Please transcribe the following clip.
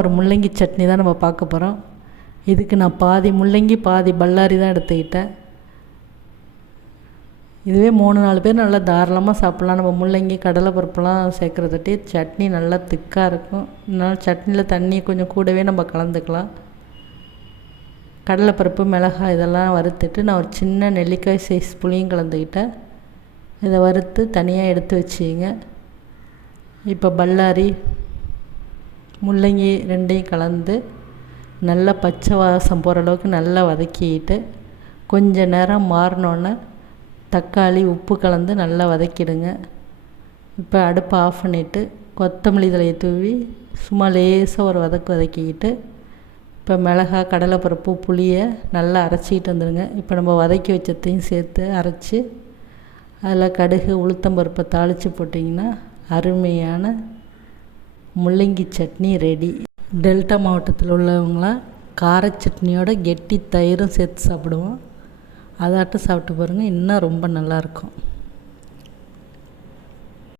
ஒரு முள்ளங்கி சட்னி தான் நம்ம பார்க்க போகிறோம். இதுக்கு நான் பாதி முள்ளங்கி பாதி பல்லாரி தான் எடுத்துக்கிட்டேன். இதுவே 3-4 பேர் நல்லா தாராளமாக சாப்பிட்லாம். நம்ம முள்ளங்கி கடலைப்பருப்புலாம் சேர்க்குறதுட்டி சட்னி நல்லா திக்காக இருக்கும். அதனால் சட்னியில் தண்ணி கொஞ்சம் கூடவே நம்ம கலந்துக்கலாம். கடலைப்பருப்பு மிளகாய் இதெல்லாம் வறுத்துட்டு நான் ஒரு சின்ன நெல்லிக்காய் சைஸ் புளியும் கலந்துக்கிட்டேன். இதை வறுத்து தனியாக எடுத்து வச்சிங்க. இப்போ பல்லாரி முள்ளங்கி ரெண்டையும் கலந்து நல்லா பச்சை வாசம் போகிற அளவுக்கு நல்லா வதக்கிட்டு கொஞ்சம் நேரம் மாறினோன்னே தக்காளி உப்பு கலந்து நல்லா வதக்கிடுங்க. இப்போ அடுப்பை ஆஃப் பண்ணிவிட்டு கொத்தமல்லி தழையை தூவி சும்மா லேசாக ஒரு வதக்கிக்கிட்டு இப்போ மிளகாய் கடலைப்பருப்பு புளியை நல்லா அரைச்சிக்கிட்டு வந்துடுங்க. இப்போ நம்ம வதக்கி வச்சதையும் சேர்த்து அரைச்சி அதில் கடுகு உளுத்தம்பருப்பை தாளித்து போட்டிங்கன்னா அருமையான முள்ளங்கி சட்னி ரெடி. டெல்டா மாவட்டத்தில் உள்ளவங்களாம் கார சட்னியோட கெட்டி தயிரும் சேர்த்து சாப்பிடுவோம். அதாட்டும் சாப்பிட்டு பாருங்கள், இன்னும் ரொம்ப நல்லாயிருக்கும்.